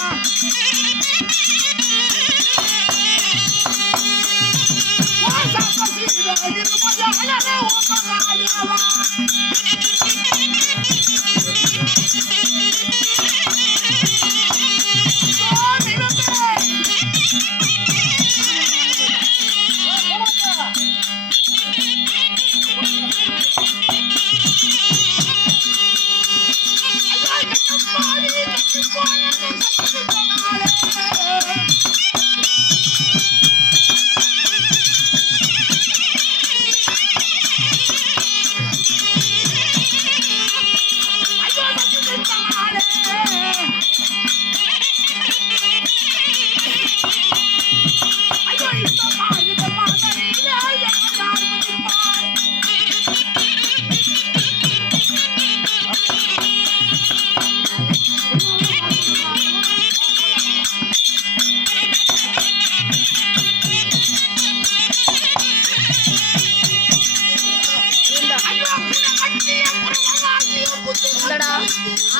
Why is that?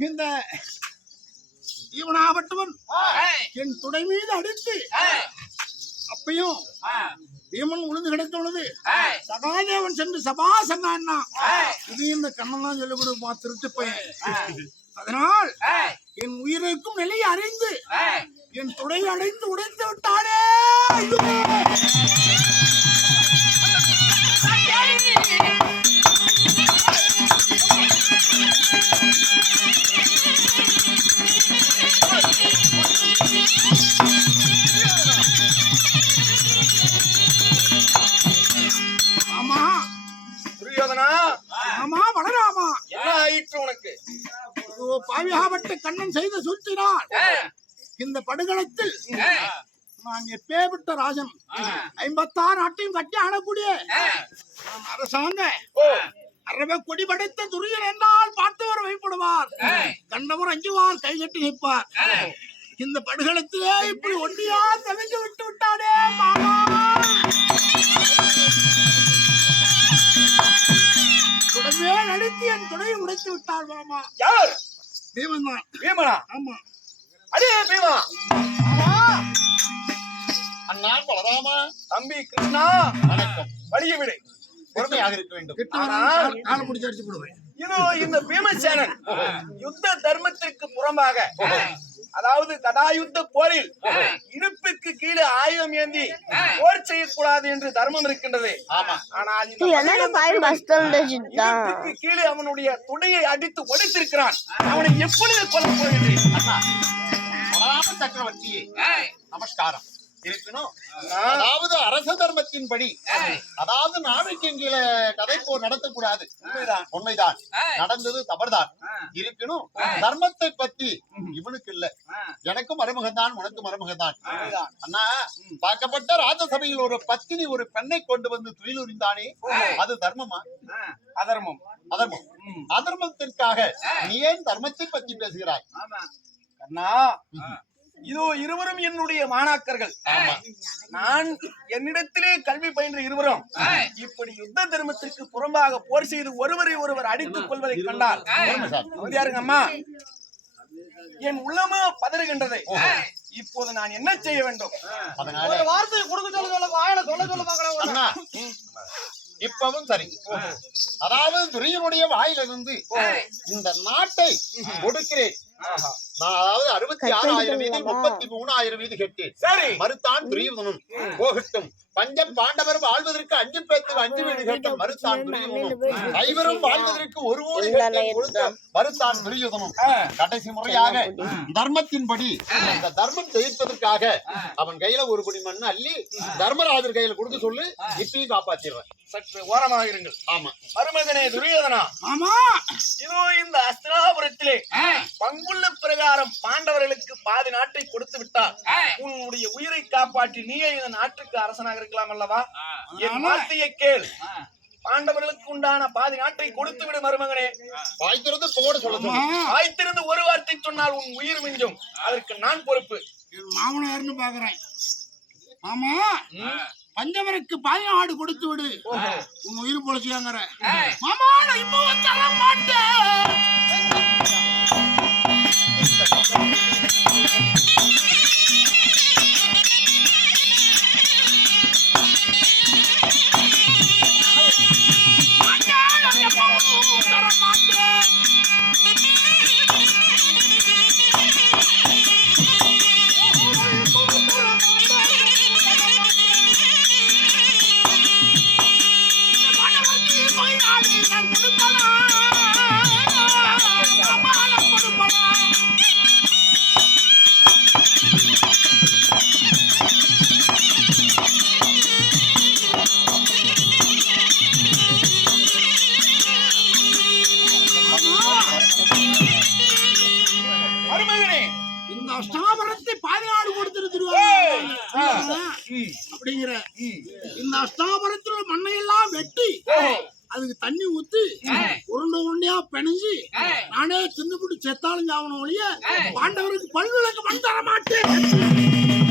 இந்த இவனாவட்டவன் என் துணை மீது அடித்து அப்பையும் பீமன் உளுந்து கிடைத்த பொழுது சகாதேவன் சென்று சபா சொன்னான்னா இது இந்த கண்ணன் தான் சொல்லிக் கொடுப்பா திருட்டு பையன் அதனால் என் உயிருக்கும் நிலையை அறிந்து என் துணை அடைந்து உடைத்து விட்டானே. பாவியாவட்ட கண்ணன் செய்த சூழ்ச்சினால் இந்த படுகளத்தில் நான் எப்பேற்பட்ட ராஜன் ஐம்பத்தாறு நாட்டையும் கட்டி ஆளக்கூடிய நான் அரசாங்க அரப கொடி படைத்த துரியன் என்றால் பார்த்தவர் வைப்படுவார் கண்டவர் அஞ்சுவார் கை கட்டி நிற்பார் இந்த படுகளத்திலே இப்படி ஒண்டியா தவிந்து விட்டு விட்டார் மாமா யார்? பீமன் தான். பீமனா? ஆமா. அடே பீமா. அண்ணா பலராமா தம்பி கிருஷ்ணா. வணக்கம். வழிய விடு. பொறுமையாக இருக்க வேண்டும். ஆனால் காலை பிடிச்சி அடிச்சு போடுவேன். இதோ இந்த பீமசேனன் யுத்த தர்மத்திற்கு புறம்பாக அதாவது கதாயுத்த போரில் இடுப்புக்கு கீழே ஆயுதம் ஏந்தி போர் செய்யக்கூடாது என்று தர்மம் இருக்கின்றது. ஆமா. ஆனால் இடுப்புக்கு கீழே அவனுடைய துடையை அடித்து ஒடித்திருக்கிறான். அவனை எப்பொழுது கொல்ல போகிறது சக்கரவர்த்தியே நமஸ்காரம். இருப்பினும் அதாவது அரச தர்மத்தின்படி அதாவது நாளைக்கு கீழே கதை போர் நடத்தக்கூடாது. உண்மைதான். உண்மைதான். நடந்தது தவறுதான். இருப்பினும் தர்மத்தை பத்தி இவனுக்கு இல்ல எனக்கும் மருமகன் தான் உனக்கு மருமகன் தான் அண்ணா பார்க்கப்பட்ட ராஜசபையில் ஒரு பத்தினி ஒரு பெண்ணை கொண்டு வந்து துயிலுரிந்தானே? அது தர்மமா? அதர்மம். அதர்மம். அதர்மத்திற்காக நீ ஏன் தர்மத்தை பத்தி பேசுகிறாய்? கண்ணா இதோ இருவரும் என்னுடைய மாணாக்கர்கள். நான் என்னிடத்திலே கல்வி பயின்ற இருவரும். இப்படி யுத்த தர்மத்திற்கு புறம்பாக போர் செய்து ஒருவரை ஒருவர் அடித்துக் கொள்வதை கண்டால். அமைதியாருங்க அம்மா என் உள்ளமோ பதறுகின்றது. இப்போது நான் என்ன செய்ய வேண்டும்? அதனால வார்த்தை கொடுக்க சொல்ல சொல்ல வாயில சொல்ல சொல்ல பாக்கலாம் இப்பவும் சரி. அதாவது துரியனுடைய வாயிலிருந்து இந்த நாட்டை கொடுக்கிறேன் நான் அதாவது அறுபத்தி ஆறாயிரம் வீதி முப்பத்தி மூணாயிரம் வீதி கேட்டேன். சரி. மறுத்தான் துரியோதனன். போகட்டும். பஞ்சம் பாண்டவர் வாழ்வதற்கு அஞ்சு பேத்துக்கு அஞ்சு வீடு கேட்ட மறுத்தான் துரியோதனன். ஐவரும் வாழ்வதற்கு ஒரு கோடி கொடுத்த மறுத்தான் துரியோதனன். கடைசி முறையாக தர்மத்தின்படி இந்த தர்மம் ஜெயிப்பதற்காக அவன் கையில ஒரு குடி மண் அள்ளி தர்மராஜர் கையில கொடுக்க சொல்லு. இப்பயும் காப்பாத்திடுறேன். சற்று ஓரமாக இருங்கள். ஆமா. மருமகனே துரியோதனா ஆமா. இதோ இந்த அஸ்தினாபுரத்திலே பங்குள்ள பிரகாரம் பாண்டவர்களுக்கு பாதி நாட்டை கொடுத்து விட்டால் உன்னுடைய உயிரை காப்பாற்றி நீயே இந்த நாட்டுக்கு அரசனாக இருக்கலாம் அல்லவா? என் வார்த்தையை கேள். பாண்டவர்களுக்கு உண்டான பாதி நாட்டை கொடுத்து விடு மருமகனே. வாய் திறந்து போட சொல்ல சொல்லு. வாய்த்திருந்து ஒரு வார்த்தை சொன்னால் உன் உயிர் மிஞ்சும். அதற்கு நான் பொறுப்பு. மாமனார்னு பாக்குறேன். ஆமா பஞ்சவருக்கு பாயாடு கொடுத்து விடு. உன் உயிர் பொழைச்சியாங்கிற மாமா நான் இப்போ மாட்டேன், Thank you. இந்த அஷ்டாபரத்துல மண்ணை எல்லாம் வெட்டி அதுக்கு தண்ணி ஊத்தி உருண்டை உருண்டையா பிணைஞ்சு நானே தின்னுபிட்டு செத்தாலும் சாவணும் ஒழிய பாண்டவருக்கு பல்விளக்கு மண் தர மாட்டேன்.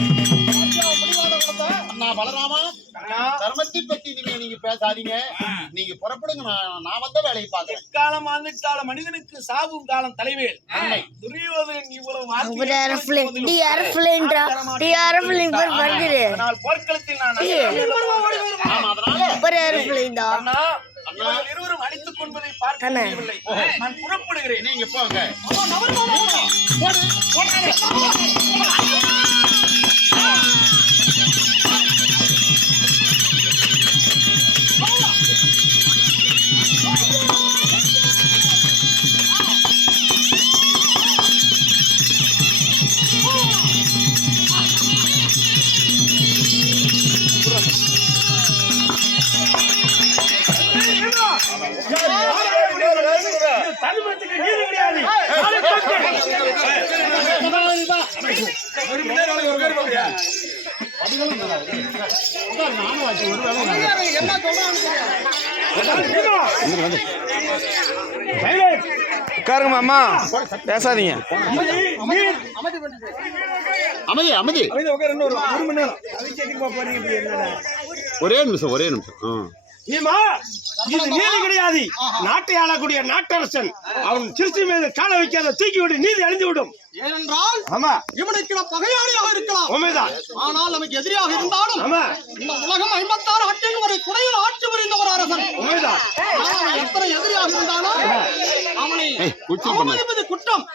பலராமா? தர்மத்தை பத்தி நீங்க நீங்க பேசாதீங்க. நீங்க புறப்படுங்க நான் நான் வந்த வேலையை பாக்குறேன் காலம் மனிதனுக்கு சாவும் காலம் தலைவேல். துரியோதனன் இவ்வளவு போர்க்களத்தில் நான் இருவரும் அடித்துக் கொள்வதை பார்க்க நான் புறப்படுகிறேன். நீங்க போங்க. நானும் ஆச்சு ஒரு வேலை உட்காருங்க மாமா பேசாதீங்க. அமைதி அமைதி. ஒரே நிமிஷம் ஒரே நிமிஷம். நீமா இது நீதி கிடையாது. நாட்டை ஆளக்கூடிய நாட்டரசன் அவன் திருச்சி மீது கால வைக்காத தூக்கி விட்டு நீதி அழிந்து விடும். ஏனென்றால் ஆமா. இவனுக்கு நாம் பகையாளியாக இருக்கலாம். உண்மைதான். ஆனால் நமக்கு எதிரியாக இருந்தாலும் ஆமா. இந்த உலகம் ஐம்பத்தாறு ஆட்டில் ஒரு குறையில் ஆட்சி புரிந்த ஒரு அரசன். உண்மைதான். எத்தனை எதிரியாக இருந்தாலும் அவனை குற்றம்.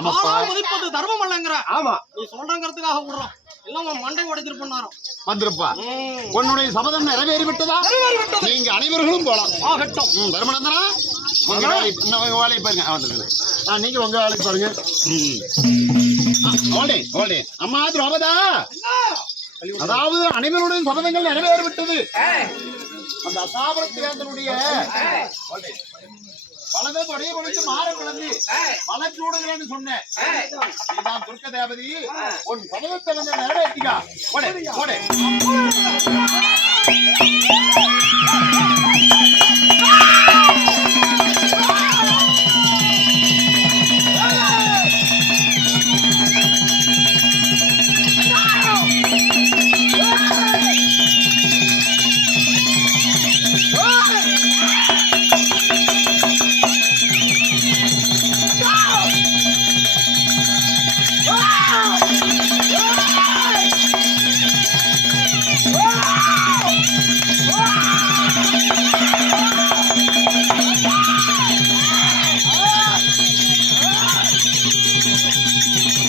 ஆனால் மதிப்பது தர்மம் அல்லங்கிற. ஆமா. நீ சொல்றங்கிறதுக்காக விடுறோம். வந்திருப்பா. உன்னுடைய சபதம் நிறைவேறி விட்டதா நிறைவேறிவிட்டது. நீங்க அனைவர்களும் போலாம். ஆகட்டும். தர்மநந்தனா? உங்க வேலை இன்னும் உங்க வேலையை பாருங்க. வந்துருக்குது. நீங்க உங்க வேலைக்கு பாருங்க. ஓடே ஓடே. அம்மா திரௌபதா? அதாவது அனைவருடைய சபதங்கள் நிறைவேறிவிட்டது. அந்த அசாபரத்து வேந்தனுடைய வலது தொடைய கொடுத்து மாற குழந்தை. மலச்சூடுகிறேன்னு சொன்னேன். நீதான் துர்க்க தேவதி உன் சபதத்தை வந்து நிறைவேற்றிக்கா.